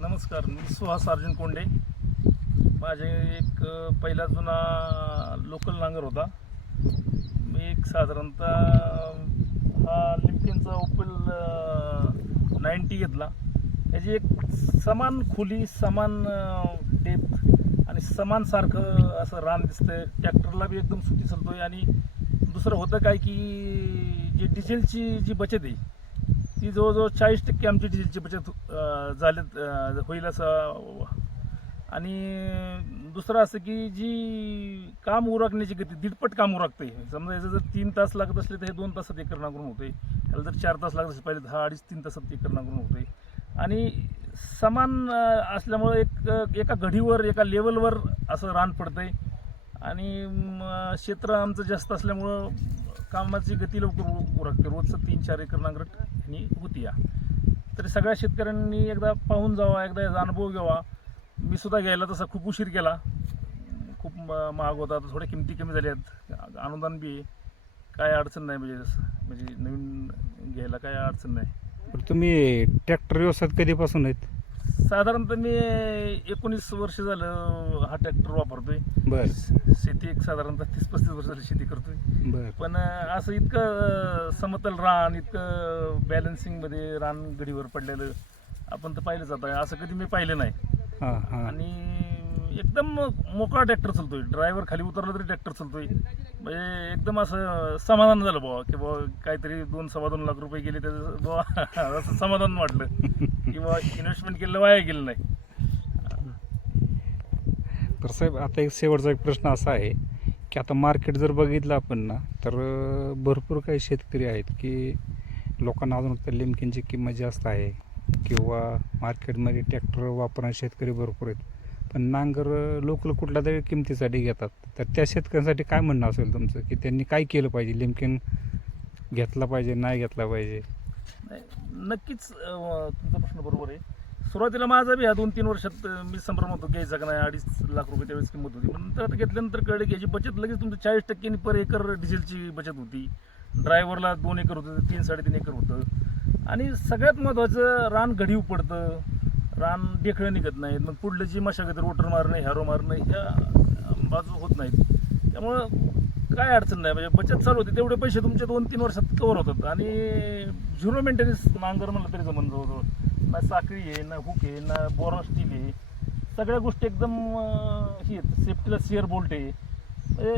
नमस्कार, मी सुहास अर्जुन कोंडे. माझे एक पहिला जुना लोकल नांगर होता. मी एक साधारणतः हा लिमकेनचा ओपल 90 घेतला. याची एक समान खोली, समान डेप्थ आणि समान सारखं असं रान दिसतंय. ट्रॅक्टरला बी एकदम सुटी चालतोय. आणि दुसरं होतं काय की जी डिझेलची जी बचत आहे ती जवळजवळ 40% आमची डिझेलची बचत होईल असं. आणि दुसरं असं की जी काम उरकण्याची गती दीडपट काम उरकते. समजा याचं जर 3 तास लागत असले तर हे 2 तासात एक करून होते. त्याला जर 4 तास लागत असले पहिले 2.5-3 तासात एक करून होते. आणि समान असल्यामुळं एका घडीवर एका लेवलवर असं रान पडतंय. आणि क्षेत्र आमचं जास्त असल्यामुळं कामाची गती लवकर उरकते. रोजचं 3-4 एकर नांगरट आणि होती या. तरी सगळ्या शेतकऱ्यांनी एकदा पाहून जावा, एकदा याचा अनुभव घ्यावा. मी सुद्धा घ्यायला तसा खूप उशीर केला. खूप महाग होता. आता थोड्या किमती कमी झाल्या आहेत. अनुदान बी आहे. काय अडचण नाही. म्हणजे नवीन घ्यायला काय अडचण नाही. तुम्ही ट्रॅक्टर व्यवसायात कधीपासून आहेत? साधारणतः मी 19 वर्ष झालं हा ट्रॅक्टर वापरतोय. बर. शेती एक साधारणतः 30-35 वर्ष झाली शेती करतोय. बर. पण असं इतकं समतल रान, इतकं बॅलन्सिंगमध्ये रान गडीवर पडलेलं आपण तर पाहिलंच आता. असं कधी मी पाहिलं नाही. आणि एकदम मोकळा ट्रॅक्टर चालतोय. ड्रायव्हर खाली उतरला तरी ट्रॅक्टर चालतोय. म्हणजे एकदम असं समाधान झालं बाबा की बाबा काहीतरी 2-2.25 लाख रुपये गेले त्याचं बाबा असं समाधान वाटलं की बाबा इन्व्हेस्टमेंट केलं वाया गेलं नाही. तर साहेब, आता एक शेवटचा एक प्रश्न असा आहे की आता मार्केट जर बघितलं आपण ना तर भरपूर काही शेतकरी आहेत की लोकांना अजून तर लिमकिनची किंमत जास्त आहे किंवा मार्केटमध्ये ट्रॅक्टर वापरणारे शेतकरी भरपूर आहेत. पण नांगर लोकल कुठल्या तरी किमतीसाठी घेतात. तर त्या शेतकऱ्यांसाठी काय म्हणणं असेल तुमचं की त्यांनी काय केलं पाहिजे? लिमकिन घेतला पाहिजे, नाही घेतला पाहिजे? नाही, नक्कीच तुमचा प्रश्न बरोबर आहे. सुरुवातीला माझा बी ह्या 2-3 वर्षात मी संभ्रम होतो घ्यायचा का नाही. 2.5 लाख रुपये त्यावेळेस किंमत होती. पण नंतर घेतल्यानंतर कळलं की याची बचत लगेच तुमचं 40% पर एकर डिझेलची बचत होती. ड्रायव्हरला 2 एकर होतं, 3-3.5 एकर होतं. आणि सगळ्यात महत्त्वाचं रान घडीव पडतं. रान डेखळं निघत नाहीत. मग पुढलं जी मशागत रोटर मारणं, हॅरो मारणं ह्या बाजू होत नाहीत. त्यामुळं काय अडचण नाही. म्हणजे बचत चालू होते. तेवढे पैसे तुमचे 2-3 वर्षात कव्हर होतात. आणि झिरो मेंटेनन्स नांगर म्हणलं तरी जमन जवळजवळ. ना साखळी आहे, ना हुक आहे, ना बोरा स्टील आहे. सगळ्या गोष्टी एकदम ही आहेत. सेफ्टीला शेअर बोल्ट आहे. म्हणजे